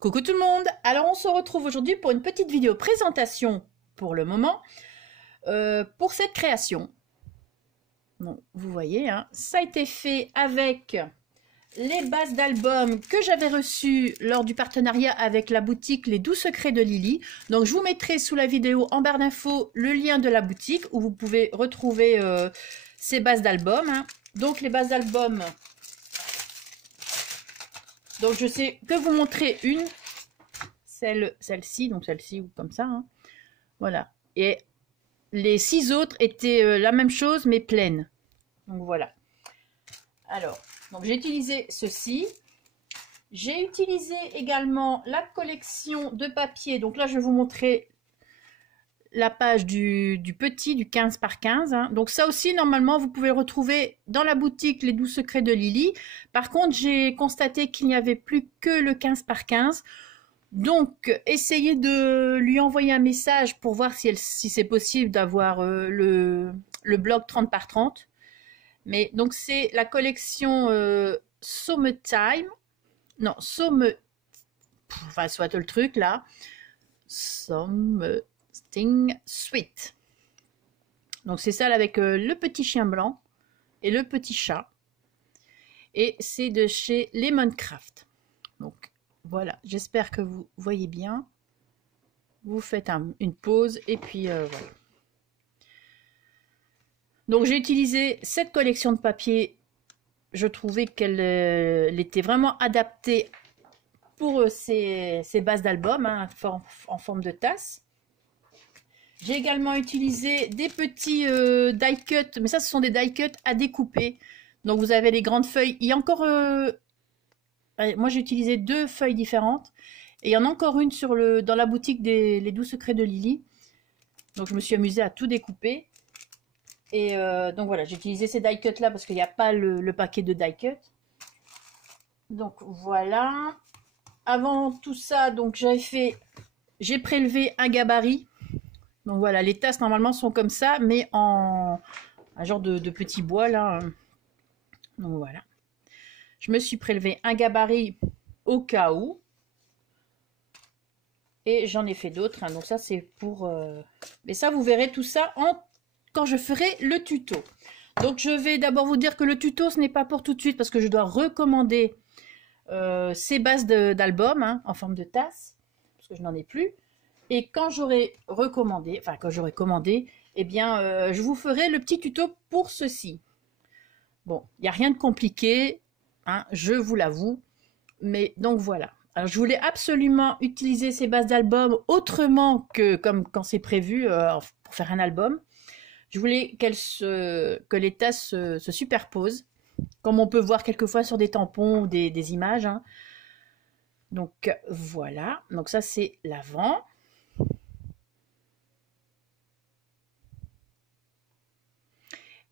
Coucou tout le monde. Alors on se retrouve aujourd'hui pour une petite vidéo présentation pour le moment pour cette création. Bon, vous voyez, hein, ça a été fait avec les bases d'albums que j'avais reçues lors du partenariat avec la boutique Les Doux Secrets de Lily. Donc je vous mettrai sous la vidéo en barre d'infos le lien de la boutique où vous pouvez retrouver ces bases d'albums. Hein. Donc les bases d'albums, donc je sais que vous montrer une, celle-ci, donc celle-ci ou comme ça. Hein. Voilà. Et les 6 autres étaient la même chose mais pleines. Donc voilà. Alors, donc j'ai utilisé ceci. J'ai utilisé également la collection de papier. Donc là, je vais vous montrer la page du petit, du 15 par 15. Hein. Donc ça aussi, normalement, vous pouvez le retrouver dans la boutique Les Doux Secrets de Lily. Par contre, j'ai constaté qu'il n'y avait plus que le 15 par 15. Donc, essayez de lui envoyer un message pour voir si c'est possible d'avoir le bloc 30 par 30. Mais donc, c'est la collection Summertime. Non, enfin, soit le truc là. Something Sweet. Donc, c'est celle avec le petit chien blanc et le petit chat. Et c'est de chez Lemoncraft. Donc, voilà, j'espère que vous voyez bien. Vous faites une pause et puis voilà. Donc j'ai utilisé cette collection de papier. Je trouvais qu'elle était vraiment adaptée pour ces bases d'albums hein, en forme de tasse. J'ai également utilisé des petits die cut, mais ça ce sont des die cut à découper. Donc vous avez les grandes feuilles. Il y a encore moi j'ai utilisé 2 feuilles différentes et il y en a encore une dans la boutique Les Doux Secrets de Lily. Donc je me suis amusée à tout découper. Et donc voilà, j'ai utilisé ces die cuts là parce qu'il n'y a pas le paquet de die cut. Donc voilà. Avant tout ça, donc j'ai prélevé un gabarit. Donc voilà, les tasses normalement sont comme ça, mais en un genre de petit bois là. Donc voilà. Je me suis prélevé un gabarit au cas où. Et j'en ai fait d'autres. Hein. Donc ça, c'est pour... Mais ça, vous verrez tout ça quand je ferai le tuto. Donc je vais d'abord vous dire que le tuto, ce n'est pas pour tout de suite parce que je dois recommander ces bases d'albums hein, en forme de tasse. Parce que je n'en ai plus. Et quand j'aurai recommandé, enfin quand j'aurai commandé, eh bien, je vous ferai le petit tuto pour ceci. Bon, il n'y a rien de compliqué. Hein, je vous l'avoue, mais donc voilà. Alors je voulais absolument utiliser ces bases d'album autrement que comme quand c'est prévu pour faire un album. Je voulais que les tasses se superposent, comme on peut voir quelquefois sur des tampons ou des images. Hein. Donc voilà, donc ça c'est l'avant.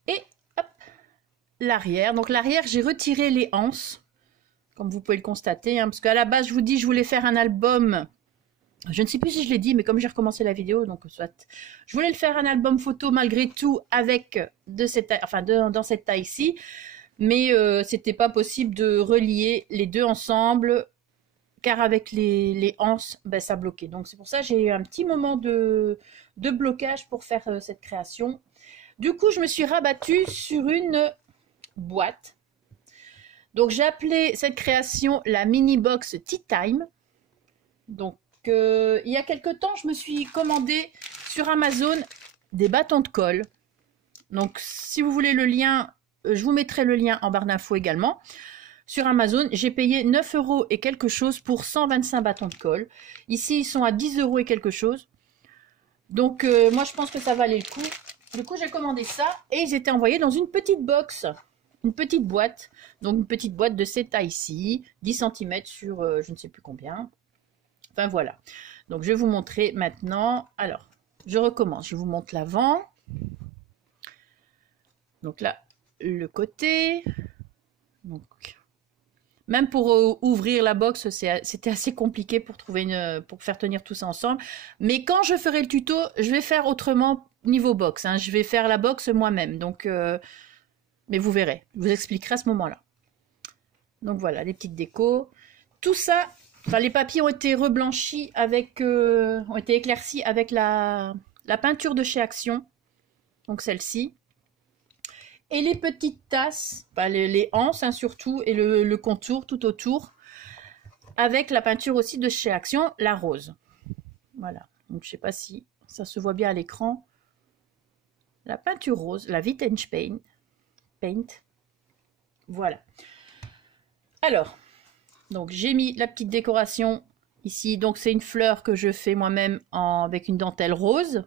Et hop, l'arrière. Donc l'arrière, j'ai retiré les anses, comme vous pouvez le constater, hein, parce qu'à la base, je vous dis, je voulais faire un album, je ne sais plus si je l'ai dit, mais comme j'ai recommencé la vidéo, donc soit, je voulais le faire un album photo malgré tout avec dans cette taille-ci, mais c'était pas possible de relier les deux ensemble, car avec les anses, ben, ça bloquait. Donc c'est pour ça que j'ai eu un petit moment de blocage pour faire cette création. Du coup, je me suis rabattue sur une boîte. Donc j'ai appelé cette création la mini box Tea Time. Donc il y a quelques temps, je me suis commandé sur Amazon des bâtons de colle. Donc si vous voulez le lien, je vous mettrai le lien en barre d'infos également. Sur Amazon, j'ai payé 9 € et quelque chose pour 125 bâtons de colle. Ici, ils sont à 10 € et quelque chose. Donc moi, je pense que ça valait le coup. Du coup, j'ai commandé ça et ils étaient envoyés dans une petite box. Une petite boîte, donc une petite boîte de cette taille-ci, 10 cm sur je ne sais plus combien. Enfin voilà. Donc je vais vous montrer maintenant. Alors, je recommence. Je vous montre l'avant. Donc là, le côté. Donc, même pour ouvrir la box, c'était assez compliqué pour pour faire tenir tout ça ensemble. Mais quand je ferai le tuto, je vais faire autrement niveau box. Hein. Je vais faire la box moi-même. Donc mais vous verrez, je vous expliquerai à ce moment-là. Donc voilà, les petites décos. Tout ça, Enfin, les papiers ont été reblanchis avec, ont été éclaircis avec la peinture de chez Action. Donc celle-ci. Et les petites tasses, enfin, les anses hein, surtout, et le contour tout autour, avec la peinture aussi de chez Action, la rose. Voilà. Donc je sais pas si ça se voit bien à l'écran. La peinture rose, la Vintage Paint. Voilà. Alors, donc j'ai mis la petite décoration ici. Donc c'est une fleur que je fais moi-même avec une dentelle rose.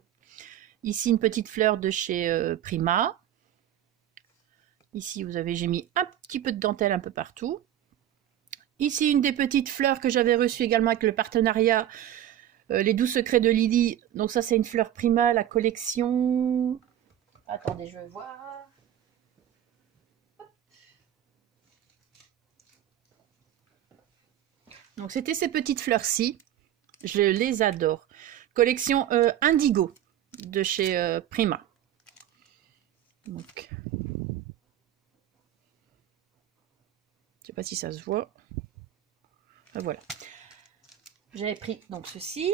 Ici une petite fleur de chez Prima. Ici vous avez, j'ai mis un petit peu de dentelle un peu partout. Ici une des petites fleurs que j'avais reçues également avec le partenariat Les Doux Secrets de Lily. Donc ça c'est une fleur Prima, la collection. Attendez, je vais voir. Donc c'était ces petites fleurs-ci. Je les adore. Collection Indigo de chez Prima. Donc, je sais pas si ça se voit. Voilà. J'avais pris donc ceci.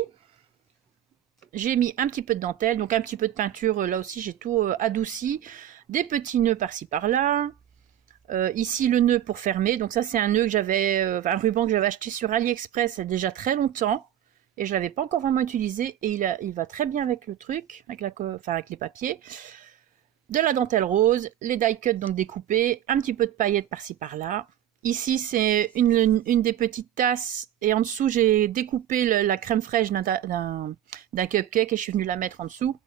J'ai mis un petit peu de dentelle, donc un petit peu de peinture. Là aussi, j'ai tout adouci. Des petits nœuds par-ci par-là. Ici, le nœud pour fermer. Donc ça, c'est un nœud que j'avais, un ruban que j'avais acheté sur AliExpress il y a déjà très longtemps. Et je ne l'avais pas encore vraiment utilisé. Et il va très bien avec le truc, avec les papiers. De la dentelle rose, les die cuts donc découpés, un petit peu de paillettes par-ci par-là. Ici, c'est une des petites tasses. Et en dessous, j'ai découpé la crème fraîche d'un cupcake et je suis venue la mettre en dessous.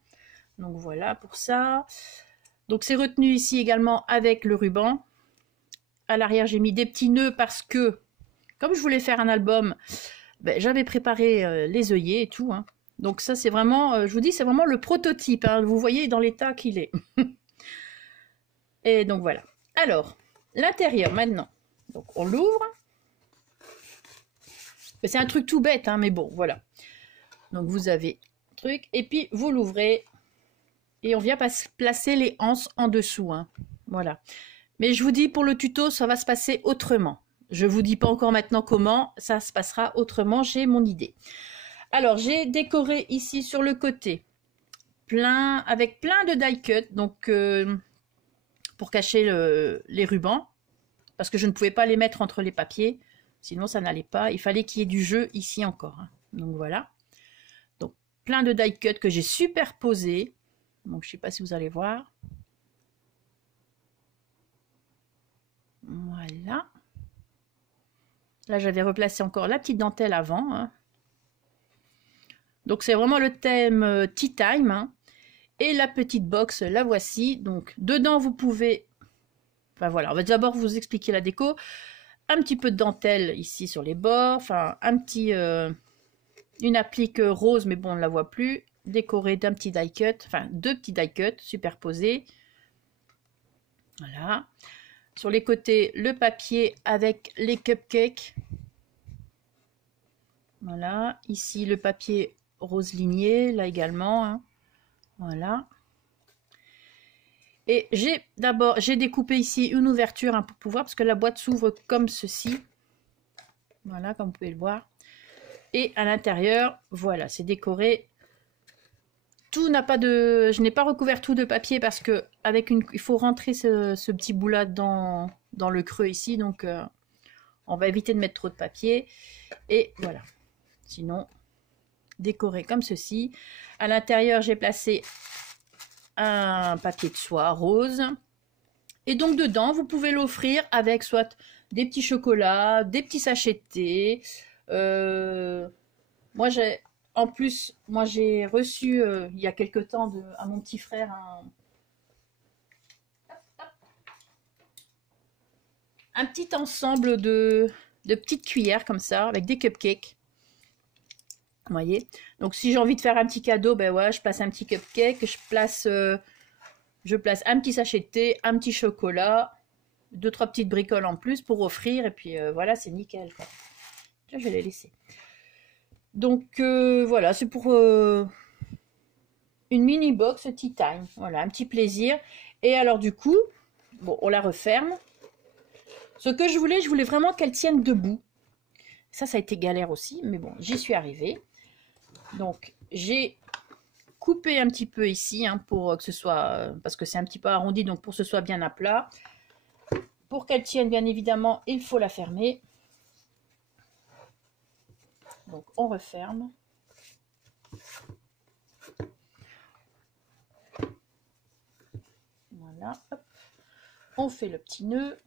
Donc voilà pour ça. Donc c'est retenu ici également avec le ruban. À l'arrière, j'ai mis des petits nœuds parce que, comme je voulais faire un album, ben, j'avais préparé les œillets et tout. Hein. Donc ça, c'est vraiment, je vous dis, c'est vraiment le prototype. Hein. Vous voyez dans l'état qu'il est. Et donc voilà. Alors, l'intérieur maintenant. Donc on l'ouvre. C'est un truc tout bête, hein, mais bon, voilà. Donc vous avez le truc. Et puis vous l'ouvrez. Et on vient placer les anses en dessous. Hein. Voilà. Mais je vous dis, pour le tuto, ça va se passer autrement. Je ne vous dis pas encore maintenant comment, ça se passera autrement, j'ai mon idée. Alors, j'ai décoré ici sur le côté, avec plein de die cut, donc pour cacher les rubans, parce que je ne pouvais pas les mettre entre les papiers, sinon ça n'allait pas. Il fallait qu'il y ait du jeu ici encore. Hein. Donc voilà. Donc, plein de die cut que j'ai superposés. Donc, je ne sais pas si vous allez voir. Voilà. Là, j'avais replacé encore la petite dentelle avant. Hein. Donc, c'est vraiment le thème Tea Time. Hein. Et la petite box, la voici. Donc, dedans, vous pouvez... Enfin, voilà. On va d'abord vous expliquer la déco. Un petit peu de dentelle ici sur les bords. Enfin, un petit... une applique rose, mais bon, on ne la voit plus. Décorée d'un petit die cut. Enfin, deux petits die cut superposés. Voilà. Sur les côtés, le papier avec les cupcakes. Voilà. Ici, le papier rose ligné, là également. Hein. Voilà. Et j'ai découpé ici une ouverture hein, pour pouvoir, parce que la boîte s'ouvre comme ceci. Voilà, comme vous pouvez le voir. Et à l'intérieur, voilà, c'est décoré. Tout n'a pas de... Je n'ai pas recouvert tout de papier parce que il faut rentrer ce petit bout-là dans le creux ici. Donc, on va éviter de mettre trop de papier. Et voilà. Sinon, décoré comme ceci. À l'intérieur, j'ai placé un papier de soie rose. Et donc, dedans, vous pouvez l'offrir avec soit des petits chocolats, des petits sachets de thé. Moi, j'ai reçu il y a quelque temps à mon petit frère un petit ensemble de petites cuillères comme ça, avec des cupcakes. Vous voyez? Donc, si j'ai envie de faire un petit cadeau, ben ouais, je place un petit cupcake, je place un petit sachet de thé, un petit chocolat, 2-3 petites bricoles en plus pour offrir, et puis voilà, c'est nickel, quoi. Là, je vais les laisser. Donc voilà, c'est pour une mini box Tea Time. Voilà, un petit plaisir. Et alors du coup, bon, on la referme. Ce que je voulais vraiment qu'elle tienne debout. Ça a été galère aussi, mais bon, j'y suis arrivée. Donc, j'ai coupé un petit peu ici, hein, pour que ce soit, parce que c'est un petit peu arrondi, donc pour que ce soit bien à plat. Pour qu'elle tienne, bien évidemment, il faut la fermer. Donc, on referme. Voilà, hop. On fait le petit nœud.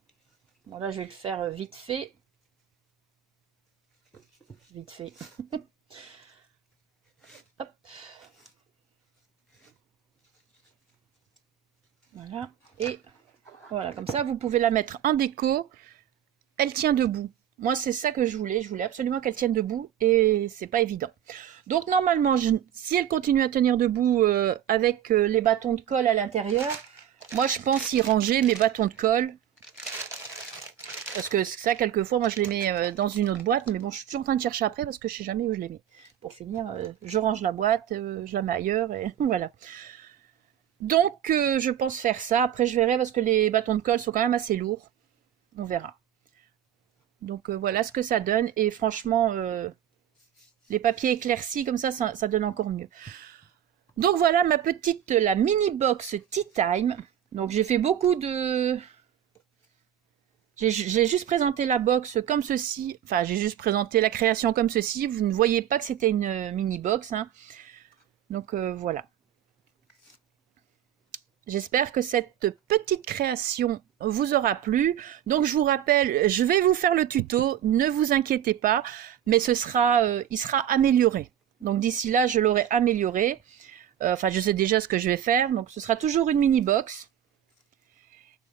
Bon, là, je vais le faire vite fait. Vite fait. Hop. Voilà. Et voilà, comme ça, vous pouvez la mettre en déco. Elle tient debout. Moi, c'est ça que je voulais. Je voulais absolument qu'elle tienne debout et c'est pas évident. Donc, normalement, si elle continue à tenir debout avec les bâtons de colle à l'intérieur, moi, je pense y ranger mes bâtons de colle. Parce que ça, quelquefois, moi, je les mets dans une autre boîte. Mais bon, je suis toujours en train de chercher après parce que je sais jamais où je les mets. Pour finir, je range la boîte, je la mets ailleurs et voilà. Donc, je pense faire ça. Après, je verrai parce que les bâtons de colle sont quand même assez lourds. On verra. Donc, voilà ce que ça donne. Et franchement, les papiers éclaircis, comme ça donne encore mieux. Donc, voilà la mini box Tea Time. Donc, j'ai fait beaucoup de... J'ai juste présenté la box comme ceci. Enfin, j'ai juste présenté la création comme ceci. Vous ne voyez pas que c'était une mini box. Hein. Donc, voilà. J'espère que cette petite création vous aura plu. Donc, je vous rappelle, je vais vous faire le tuto. Ne vous inquiétez pas. Mais il sera amélioré. Donc, d'ici là, je l'aurai amélioré. Enfin, je sais déjà ce que je vais faire. Donc, ce sera toujours une mini box.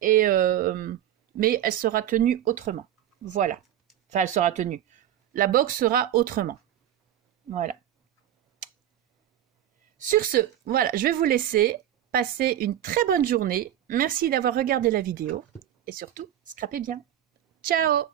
Et... mais elle sera tenue autrement. Voilà. Enfin, elle sera tenue. La box sera autrement. Voilà. Sur ce, voilà, je vais vous laisser. Passez une très bonne journée. Merci d'avoir regardé la vidéo. Et surtout, scrapez bien. Ciao!